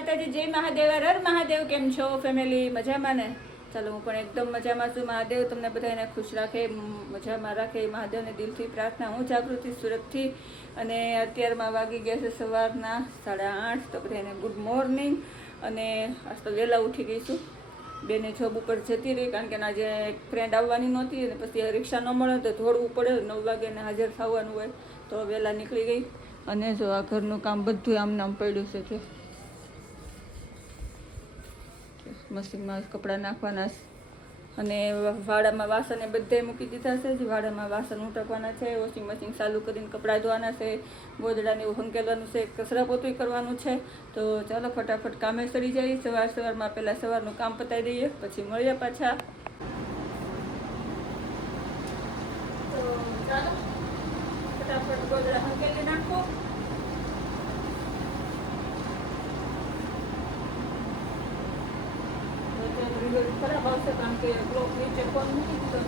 માતાજી, જય મહાદેવ, હર મહાદેવ. કેમ છો ફેમિલી? મજામાં ને? ચાલો, હું પણ એકદમ મજામાં છું. મહાદેવ તમને બધાને ખુશ રાખે, મજામાં રાખે, મહાદેવને દિલથી પ્રાર્થના. હું જાગૃતિ સુરતથી, અને અત્યારમાં વાગી ગયા છે સવારના 8:30. તો બધાને ગુડ મોર્નિંગ. અને આજ તો વહેલા ઉઠી ગઈ છું. બેને જોબ ઉપર જતી રહી, કારણ કે આજે એક ફ્રેન્ડ આવવાની નહોતી, અને પછી રિક્ષા ન મળે તો દોડવું પડે. 9 વાગ્યાને હાજર થવાનું હોય, તો વહેલા નીકળી ગઈ. અને જો આ ઘરનું કામ બધું આમ નામ પડ્યું છે. જો મશીનમાં કપડાં નાખવાના છે, અને વાડામાં વાસણ બધે મૂકી દીધા છે. વાડામાં વાસણ ઉટકવાના છે, વોશિંગ મશીન ચાલુ કરીને કપડાં ધોવાના છે, ગોદડાને એવું હંકેલવાનું છે, કચરા પોતું કરવાનું છે. તો ચાલો ફટાફટ કામે ચડી જઈએ. સવારમાં પહેલાં સવારનું કામ પતાવી દઈએ, પછી મળીએ પાછા. તો ચાલો ફટાફટ ગોદડા હંકેલી નાખો. ખરાબ આવશે, કારણ કે બ્લોક નીચે ફોન મૂકી દીધો.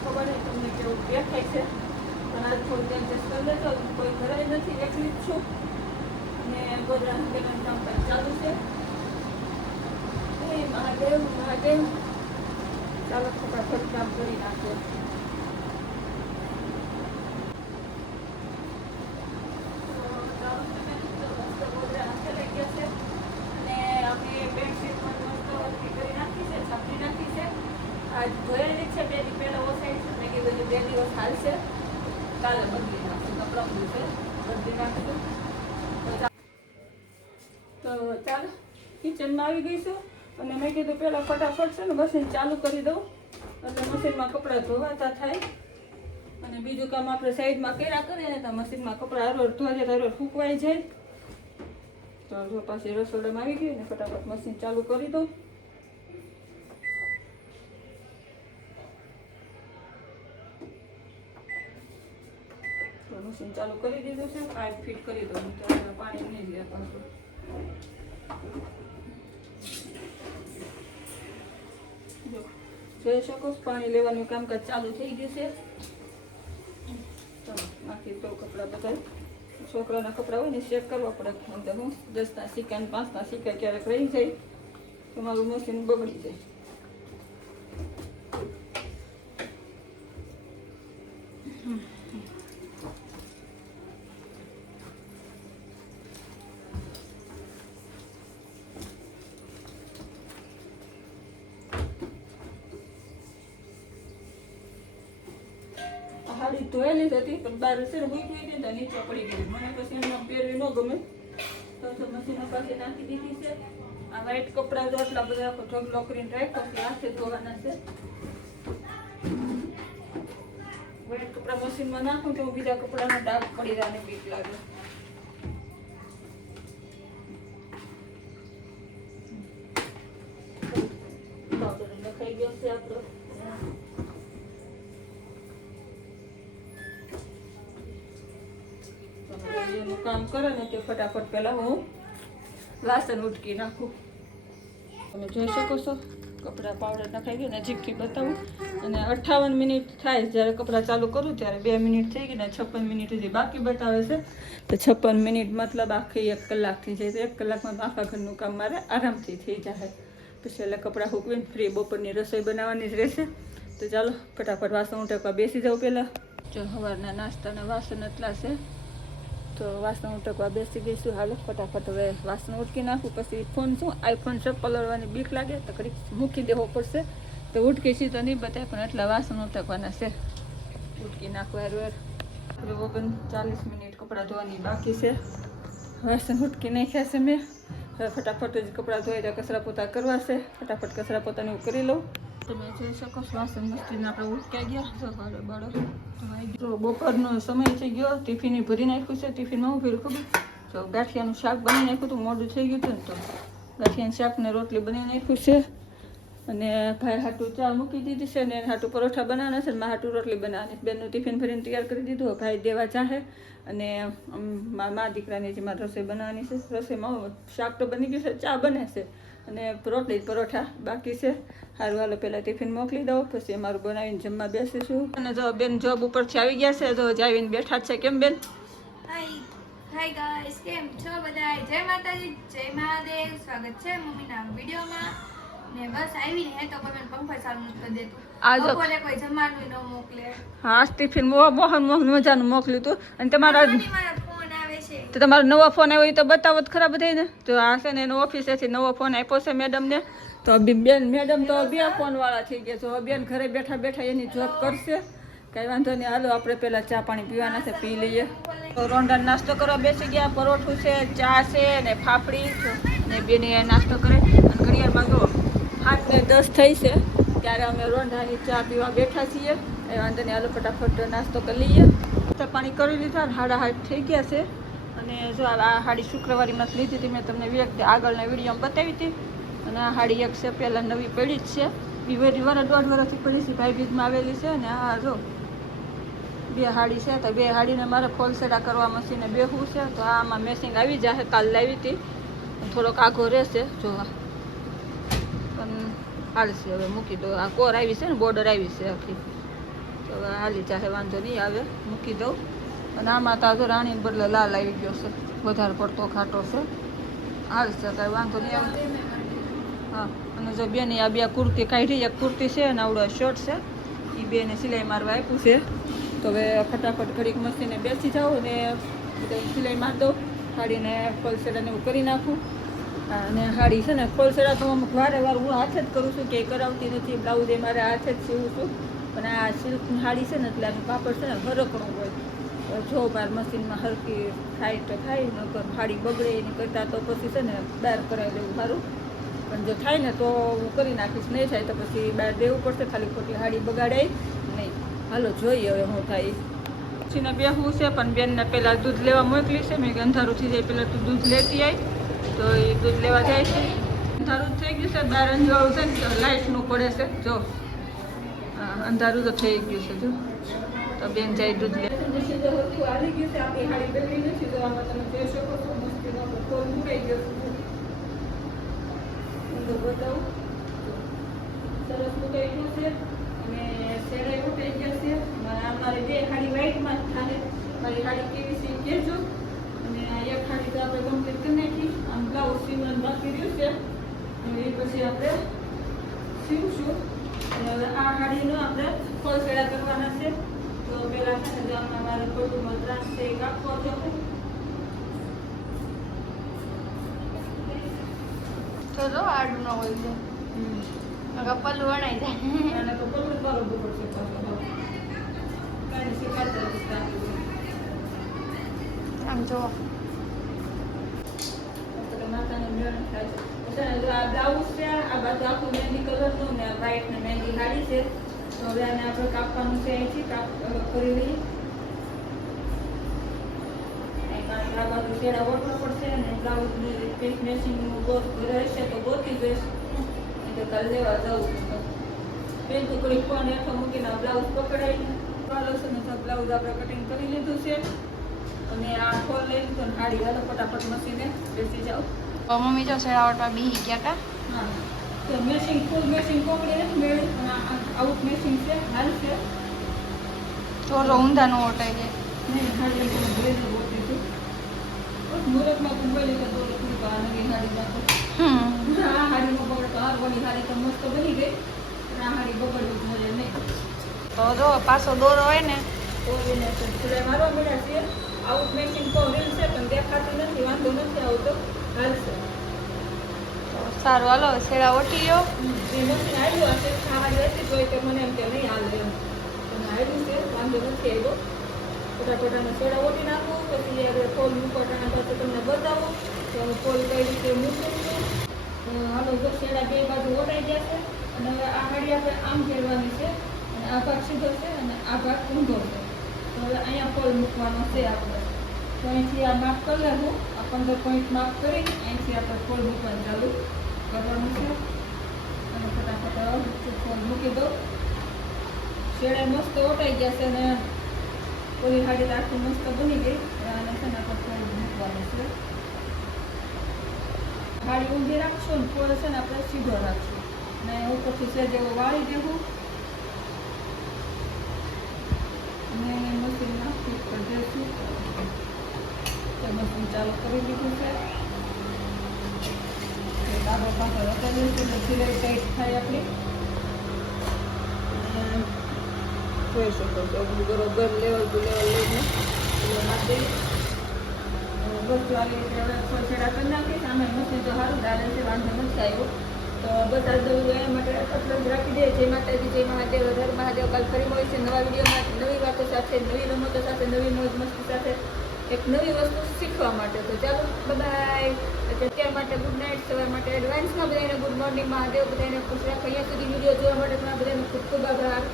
ખબર નહીં તમને કેવું દેખાય છે, પણ આ થોડું એડજસ્ટ કરી લેજો. કોઈ ઘરે નથી, એકલી જ છું, અને ગોદડા હંકેલાનું કામ પણ ચાલુ છે. એ મહાદેવ મહાદેવ. ચાલો ફટાફટ કામ કરી નાખો. આજ ધોયેલી છે, 2 દિવસ પહેલા ઓસાઈ છે. મેં કીધું 2 દિવસ હાલશે, કાલે બદલી નાખશું. કપડાં દિવસે બદલી નાખશું. તો ચાલો કિચનમાં આવી ગઈ છું, અને મેં કીધું પહેલાં ફટાફટ છે ને મશીન ચાલુ કરી દઉં, એટલે મશીનમાં કપડાં ધોવાતા થાય. અને બીજું કામ આપણે સાઈડમાં કર્યા કરીએ ને, તો મશીનમાં કપડાં હરોળ ધોવાય તો હરોળ ફૂંકવાઈ જાય. તો જો પાછી રસોડામાં આવી ગઈ ને, ફટાફટ મશીન ચાલુ કરી દઉં. મશીન ચાલુ કરી દીધું છે. પાઇપ ફિટ કરી દઉં, ત્યારે પાણી નહીં લે પાછું. જો જોઈ શકો, પાણી લેવાનું કામકાજ ચાલુ થઈ ગયું છે. ચાલો નાખી દઉં કપડાં. બધા છોકરાના કપડાં હોય ને ચેક કરવા પડે. તો હું 10ના સિક્કા ને 5ના સિક્કા ક્યારેક રહી જાય તો મારું મશીન બગડી જાય. હાડી ધોયેલી હતી, પણ બહાર છે ને મૂકી હતી તો નીચે પડી ગઈ. મને પછી એમાં પહેરવી ન ગમે, તો મશીન પાસે નાખી દીધી છે. આ વ્હાઈટ કપડાં જો આટલા બધા ઢગલો કરીને રાખ્યો છે, હાથે ધોવાના છે. વ્હાઈટ કપડાં મશીનમાં નાખું તો બીજા કપડાના ડાઘ પડી જાય, બીક લાગે. લખાઈ ગયો છે આપણો. કામ કરે ને તે ફટાફટ પહેલા હું વાસણ ઉટકી નાખું. તમે જોઈ શકો છો કપડાં પાવડર નખાઈ ગયો. નજીકથી બતાવું. અને 58 મિનિટ થાય જ્યારે કપડાં ચાલુ કરું, ત્યારે 2 મિનિટ થઈ ગઈ ને 56 મિનિટ સુધી બાકી બતાવે છે. તો 56 મિનિટ મતલબ આખી 1 કલાક થઈ જાય. તો 1 કલાકમાં આખા ઘરનું કામ મારે આરામથી થઈ જાય. પછી એટલે કપડાં સૂકવીને ફ્રી બપોરની રસોઈ બનાવવાની જ રહેશે. તો ચાલો ફટાફટ વાસણ ઉટકવા બેસી જાઉં. પહેલાં જો સવારના નાસ્તાના વાસણ એટલા છે, તો વાસણ ઉટકવા બેસી ગઈશું. હાલો ફટાફટ હવે વાસણ ઉટકી નાખું. પછી ફોન શું આઈફોન છે, પલળવાની બીક લાગે તો ઘડીક મૂકી દેવો પડશે. તો ઉટકીશી તો નહીં બતાવે, પણ એટલા વાસણ ઉટકવાના છે. ઉટકી નાખવા હારવાર. આપણે 39 મિનિટ કપડાં ધોવાની બાકી છે. વાસણ ઉટકી નાખ્યા છે મેં. હવે ફટાફટ જ કપડાં ધોઈ તો કચરા પોતા કરવા છે. ફટાફટ કચરા પોતાને હું કરી લઉં. તમે જોઈ શકો છો વાસણ મસ્તીને આપણે ઉટકાઈ ગયા. જો બાળો બાળો તો બપોરનો સમય થઈ ગયો. ટિફિન ભરી નાખ્યું છે. ટિફિનમાં હું ભર્યું ખબર? જો ગાંઠિયાનું શાક બનાવી નાખ્યું હતું. મોડું થઈ ગયું હતું ને, તો ગાંઠિયાનું શાક ને રોટલી બનાવી નાખ્યું છે. અને ભાઈ હાટું ચા મૂકી દીધી છે, ને હાટું પરોઠા બનાવવાના છે, ને મારા હાટું રોટલી બનાવવાની. બેનનું ટિફિન ભરીને તૈયાર કરી દીધું. ભાઈ દેવા ચાહે, અને મા દીકરાની જે મારે રસોઈ બનાવવાની છે. રસોઈમાં શાક તો બની ગયું છે, ચા બને છે, અને રોટલી પરોઠા બાકી છે. સારું હાલો પહેલાં ટિફિન મોકલી દઉં, પછી અમારું બનાવીને જમવા બેસીશું. અને જો બેન જોબ ઉપરથી આવી ગયા છે, તો આવીને બેઠા છે. કેમ બેન? હાય ગાઈસ, કેમ છો બધા? જય માતાજી, જય મહાદેવ. સ્વાગત છે મમ્મીના વિડીયોમાં. ને બસ આવીને હે તો કોઈ પંખો ચાલુ નથી કરી દેતું. બપોરે કોઈ જમવાનું ન મોકલે. હા, ટિફિન મોહન મજાનું મોકલ્યું હતું. અને તમારા મારો ફોન આવે છે. તો તમારો નવો ફોન આવ્યો એ તો બતાવો જ ખરાબ થઈને. તો આ છે ને એનો ઓફિસેથી નવો ફોન આપ્યો છે મેડમને. તો બેન મેડમ તો બે ફોનવાળા થઈ ગયા. તો બેન ઘરે બેઠા બેઠા એની જોબ કરશે. કંઈ વાંધો નહીં, હાલો આપણે પહેલાં ચા પાણી પીવાના છે, પી લઈએ. તો રોંડા નાસ્તો કરવા બેસી ગયા. પરોઠું છે, ચા છે ને ફાફડી ને બેને નાસ્તો કરે. અને ઘડિયાળમાં જો 8:10 થઈ છે, ત્યારે અમે રોંઢાની ચા પીવા બેઠા છીએ. એ વાંધો નહીં, હાલો ફટાફટ નાસ્તો કરી લઈએ. નાસ્તા પાણી કરી લીધા, 8:30 થઈ ગયા છે. અને જો આ હાડી શુક્રવારીમાં લીધી હતી, મેં તમને આગળના વિડીયોમાં બતાવી હતી. અને આ હાડી એક છે, પહેલાં નવી પડી જ છે. બીજી વાર 1.5 વર્ષથી પડી છે, ભાઈ બીજમાં આવેલી છે. અને આ જો 2 હાડી છે. તો 2 હાડીને મારે ફોલસેડા કરવા મશીને બેહવું છે. તો આમાં મેસિંગ આવી જશે. કાલ લાવી હતી, થોડોક આઘો રહેશે જોવા, પણ હાલશે. હવે મૂકી દો. આ કોર આવી છે ને, બોર્ડર આવી છે આખી. તો હવે હાલી ચાહે, વાંધો નહીં આવે, મૂકી દઉં. અને આમાં તો રાણીને બદલે લાલ આવી ગયો છે, વધારે પડતો ખાટો છે. હાલશે, કાંઈ વાંધો નહીં આવે. હા, અને જો બેની આ 2 કુર્તી કાઢી. એક કુર્તી છે અને આવડો શર્ટ છે, એ બેને સિલાઈ મારવા આપ્યું છે. તો હવે ફટાફટ ઘડીક મશીને બેસી જાઉં અને સિલાઈ મારી દઉં. હાડીને ફોલસેડાને એવું કરી નાખું. અને હાડી છે ને ફોલસેડા તો અમુક વારે વાર હું હાથે જ કરું છું, કે કરાવતી નથી. બ્લાઉઝ એ મારે હાથે જ સીવું છું. પણ આ સિલ્કની હાડી છે ને, એટલે આનું કાપડ છે ને હરકણું હોય. જો બાર મશીનમાં હરકી થાય તો થાય, નકર હાડી બગડે એની કરતાં તો પછી છે ને બહાર કરાવી દેવું સારું. પણ જો થાય ને તો હું કરી નાખીશ, નહીં થાય તો પછી બહાર દેવું પડશે. ખાલી ખોટી હાડી બગાડાય નહીં. હાલો જોઈએ હવે શું થાય. પછીને બેહવું છે, પણ બેનને પહેલાં દૂધ લેવા મોકલી છે. મેં અંધારું થઈ જાય પહેલાં તું દૂધ લેતી આવી. તો એ દૂધ લેવા જાય છે. અંધારું થઈ ગયું છે, બહાર અંજવાળું છે ને તો લાઇટનું પડે છે. જો અંધારું તો થઈ ગયું છે. જો તો બેન જાય દૂધ લે. હાલી ગયું છે, આપણી હાડી બગડી નથી. તો આમાં તમે જોઈ શકો છો, મસ્તીનો ફોલ મુકાઈ ગયો છે. બતાવું, સરસ મુકાઈ ગયું છે. અને શેડાઈ ઉઠાઈ ગયા છે. અમારી 2 હાડી વ્હાઈટમાં જ થાય. મારી હાડી કેવી છે કહેજો. અને એક હાડી તો આપણે કમ્પ્લીટ કરી નાખી. આમ બ્લાઉઝ સીવવાનું બાકી રહ્યું છે, અને એ પછી આપણે સીવશું. અને હવે આ હાડીનો આપણે ફોલસેડા કરવાના છે. તો પહેલાં છે ને આમાં મારે થોડું ત્રાસ છે એ કાપવો છે. તો જો આડું ન હોય છે, પલ્લુ વણાઈ જાય. અને તો પલ્લુ બરોબર પડશે. કાંઈ શીખાડતા આમ જો માતાને મેળ થાય છે. જો આ બ્લાઉઝ છે, આ બાજુ આખું મહેંદી કલરનું ને વ્હાઈટ ને મહેંદી હાડી છે. તો હવે આને આપણે કાપવાનું છે, અહીંથી કરી લઈએ. આ બાજુ શેડા ઓટવો પડશે. અને બ્લાઉઝ મેચિંગનું રહેશે તો ગોતી જઈશ. તો કાલ લેવા જવું. બેન તો કોઈ ફોન હેઠો મૂકીને બ્લાઉઝ પકડાઈને ચાલો છે ને. બ્લાઉઝ આપણે કટિંગ કરી લીધું છે. અને આ ફોલ લઈ લીધો ને હાડી. હાલો ફટાફટ મશીને બેસી જાઓ. મમ્મી જો શેડાવટમાં બેસી ગયા હતા. હા, તો મેચિંગ ફૂલ મેચિંગ કોકડી નથી મેળવી, પણ આઉટ મેચિંગ છે, હાલ છે. તો ઊંધા નો ઓટાઈ જાય. નહીં, હાડી ઘરે જ બોલતી છું. મુહૂર્તમાં તું બોલી તો નવી હાડીમાં તો આ હાડીમાં બગડતો હાર વળી હાડી તો મસ્ત બની ગઈ. પણ આ હાડી બગડવું મળે નહીં. તો જો પાછો દોરો હોય ને તો એને સિલાઈ મારવા મળ્યા છે. આઉટ મેચિંગ તો રીલ છે, પણ દેખાતું નથી. વાંધો નથી આવતો, હાલશે. સારું, હાલો શેડા ઓટી ગયો. એ મશીન આવ્યું હશે, હાડી હતી તો મને એમ કે નહીં હાલ એમ. પણ આવ્યું છે, વાંધો નથી આવ્યો. ફટાફટાને શેડા ઓટી નાખું. પછી આગળ ફોલ મૂકવાના પાસે તમને બતાવું તો ફોલ કઈ રીતે મૂકું છું. હાલો જો શેડા 2 બાજુ ઓટાઈ ગયા છે. અને હવે આ હાડી આપણે આમ ફેરવાની છે. અને આ ભાગ સીધો છે અને આ ભાગ ઊંધો છે. તો હવે અહીંયા ફોલ મૂકવાનો છે આપણે. તો અહીંથી આ માર્ક કરી લેવું. આ 15 પોઈન્ટ માર્ક કરી અહીંથી આપણે ફોલ મૂકવાનું ચાલુ કરવાનું છે. અને ફટાફટ ફોલ મૂકી દો. શેડા મસ્ત ઓટાઈ ગયા છે. અને ઓલી હાડી આખી મસ્ત બની ગઈ. અને છે ને આપણે ફોલ મૂકવાનું છે. હાડી ઊંધી રાખશું ને ફોલ છે ને આપણે સીધો રાખશું. અને ઉપરથી છે જેવો વાળી દેવું. અને મશીનમાં ફિટ કરી દઈશું. તો મશીન ચાલુ કરી દીધું છે. ડાબો પાછળ હટાવી દઈશું એટલે સિલાઈ ટાઈટ થાય આપણી. અને જોઈ શકો છો બરોબર લેવલ ટુ લેવલ લઈને માટે બસ આવી રીતે હવે છેડા કરી નાખીશ. આમે મશીન તો સારું ચાલે છે, વાંધો નથી આવ્યો. તો બસ આ દઉં એ માટે આટલું જ રાખી દે. જય માતાજી, જય મહાદેવ, હર મહાદેવ. કાલ ફરી મળીશું નવા વિડીયોમાં, નવી વાતો સાથે, નવી રમતો સાથે, નવી મોજ મસ્તી સાથે, એક નવી વસ્તુ શીખવા માટે. તો ચાલો બધાય અત્યાર માટે ગુડ નાઇટ, સવાર માટે એડવાન્સમાં બધાને ગુડ મોર્નિંગ. મહાદેવ બધાને ખુશ રાખે. અહીંયા સુધી વિડીયો જોવા માટે તમારા બધાનો ખૂબ ખૂબ આભાર.